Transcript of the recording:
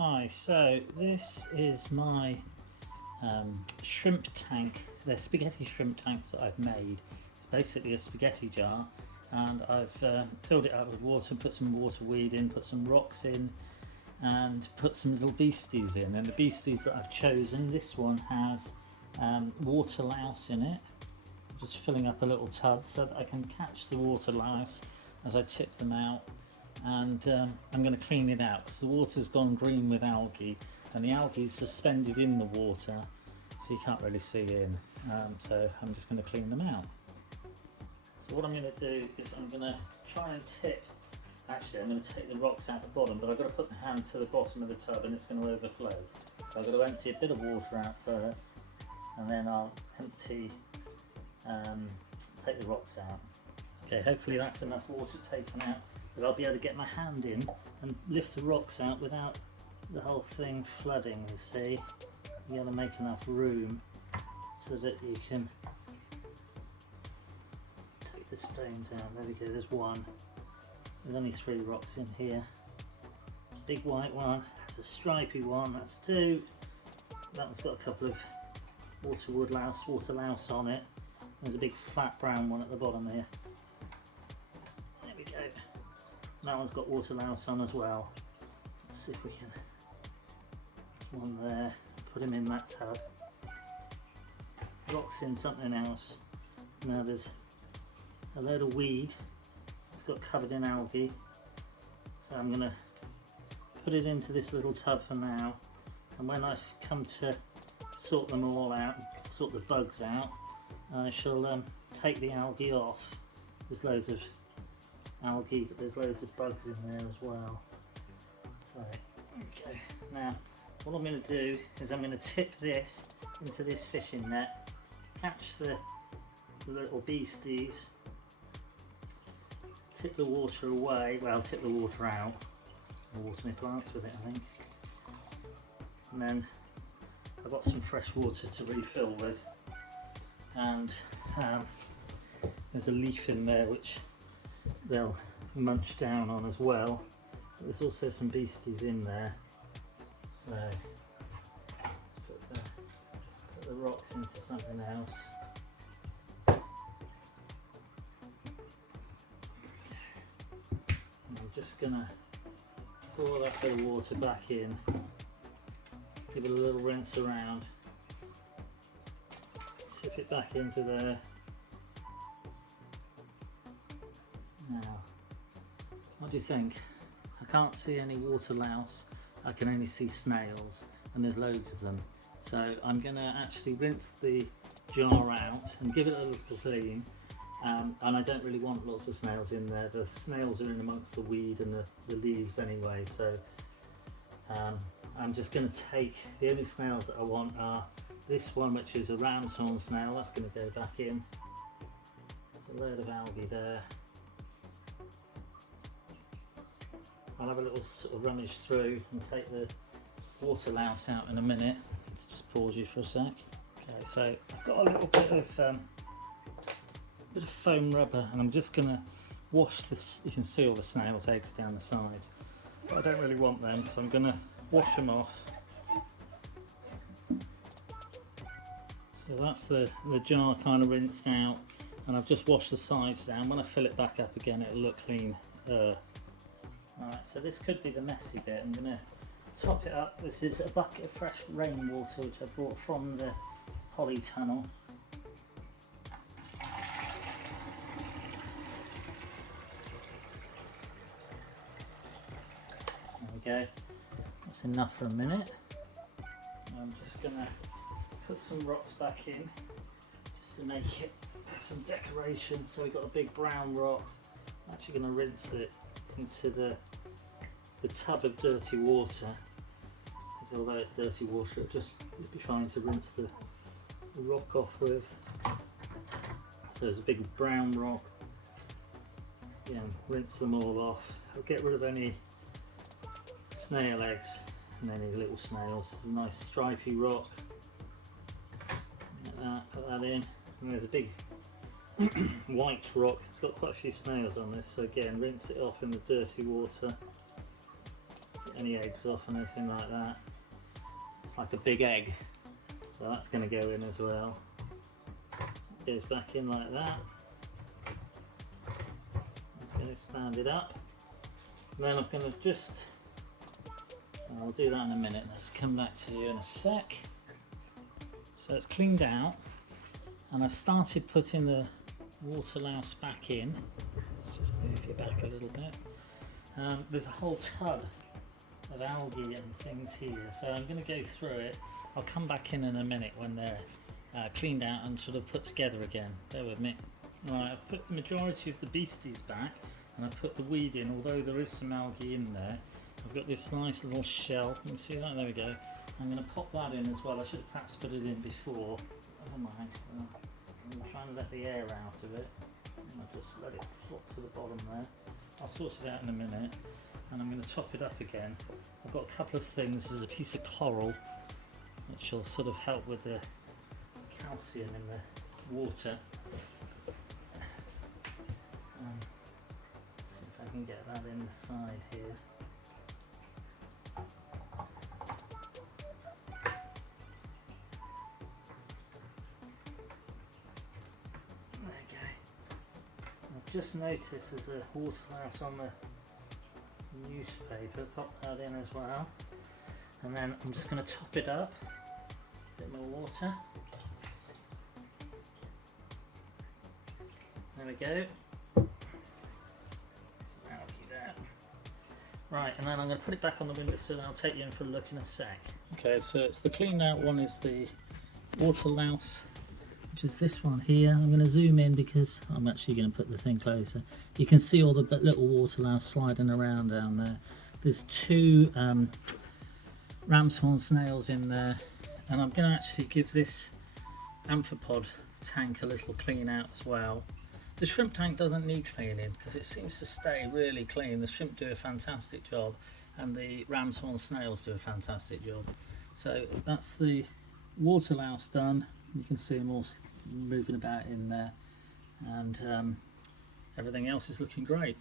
Hi, so this is my shrimp tank. They're spaghetti shrimp tanks that I've made. It's basically a spaghetti jar, and I've filled it up with water, put some water weed in, put some rocks in, and put some little beasties in. And the beasties that I've chosen, this one has water louse in it. Just filling up a little tub so that I can catch the water louse as I tip them out. And I'm going to clean it out because the water's gone green with algae, and the algae is suspended in the water, so you can't really see in. So I'm just going to clean them out. So what I'm going to do is I'm going to try and tip. Actually, I'm going to take the rocks out the bottom, but I've got to put my hand to the bottom of the tub and it's going to overflow. So I've got to empty a bit of water out first, and then I'll take the rocks out. Okay, hopefully that's enough water taken out, but I'll be able to get my hand in and lift the rocks out without the whole thing flooding. You see, you got to make enough room so that you can take the stones out. There we go, there's one. There's only 3 rocks in here. Big white one, there's a stripy one, that's 2. That one's got a couple of water louse on it. There's a big flat brown one at the bottom here. There we go. That one's got water louse on as well. Let's see if we can. One there. Put him in that tub. Rocks in something else. Now there's a load of weed. It's got covered in algae. So I'm going to put it into this little tub for now. And when I've come to sort them all out, sort the bugs out, I shall take the algae off. There's loads of algae, but there's loads of bugs in there as well. So, okay. Now, what I'm going to do is I'm going to tip this into this fishing net, catch the little beasties, tip the water away, well, tip the water out, and water my plants with it, I think. And then I've got some fresh water to refill with. And there's a leaf in there which they'll munch down on as well. But there's also some beasties in there, so let's put the rocks into something else. And I'm just gonna pour that bit of water back in, give it a little rinse around, tip it back into there. Now, what do you think? I can't see any water louse, I can only see snails, and there's loads of them. So I'm going to actually rinse the jar out and give it a little clean. And I don't really want lots of snails in there. The snails are in amongst the weed and the leaves anyway, so I'm just going to take, the only snails that I want are this one, which is a ramshorn snail. That's going to go back in. There's a load of algae there. I'll have a little sort of rummage through and take the water louse out in a minute. Let's just pause you for a sec. Okay, so I've got a little bit of foam rubber, and I'm just going to wash this. You can see all the snail's eggs down the sides, but I don't really want them, so I'm going to wash them off. So that's the jar kind of rinsed out, and I've just washed the sides down. When I fill it back up again, it'll look clean. Alright, so this could be the messy bit. I'm going to top it up. This is a bucket of fresh rainwater which I brought from the polytunnel. There we go. That's enough for a minute. I'm just going to put some rocks back in just to make it some decoration. So we've got a big brown rock. I'm actually going to rinse it into the tub of dirty water, because although it's dirty water, it'd be fine to rinse the rock off with. So there's a big brown rock. Yeah, rinse them all off. I'll get rid of any snail eggs and any little snails. There's a nice stripy rock. Like that, put that in. And there's a big white rock. It's got quite a few snails on this, so again, rinse it off in the dirty water. any eggs off and anything like that. It's like a big egg, so that's going to go in as well. It goes back in like that. I'm going to stand it up. And then I'm going to just, I'll do that in a minute. Let's come back to you in a sec. So it's cleaned out, and I've started putting the water louse back in. Let's just move you back a little bit. There's a whole tub of algae and things here, so I'm going to go through it. I'll come back in a minute when they're cleaned out and sort of put together again. Bear with me. Right, I've put the majority of the beasties back, and I've put the weed in, although there is some algae in there. I've got this nice little shell. You can see that? There we go. I'm going to pop that in as well. I should have perhaps put it in before. Oh my, I'm trying to let the air out of it. I'll just let it flop to the bottom there. I'll sort it out in a minute, and I'm going to top it up again. I've got a couple of things. There's a piece of coral which will sort of help with the calcium in the water. See if I can get that in the side here. Just noticed there's a water louse on the newspaper, pop that in as well, and then I'm just going to top it up, a bit more water, there we go, some algae there. Right, and then I'm going to put it back on the windowsill and I'll take you in for a look in a sec. Okay, so it's the cleaned out one is the water louse, which is this one here. I'm going to zoom in because I'm actually going to put the thing closer. You can see all the little water louse sliding around down there. There's two ram's horn snails in there, and I'm going to actually give this amphipod tank a little clean out as well. The shrimp tank doesn't need cleaning because it seems to stay really clean. The shrimp do a fantastic job, and the ram's horn snails do a fantastic job. So that's the water louse done. You can see them all moving about in there, and everything else is looking great.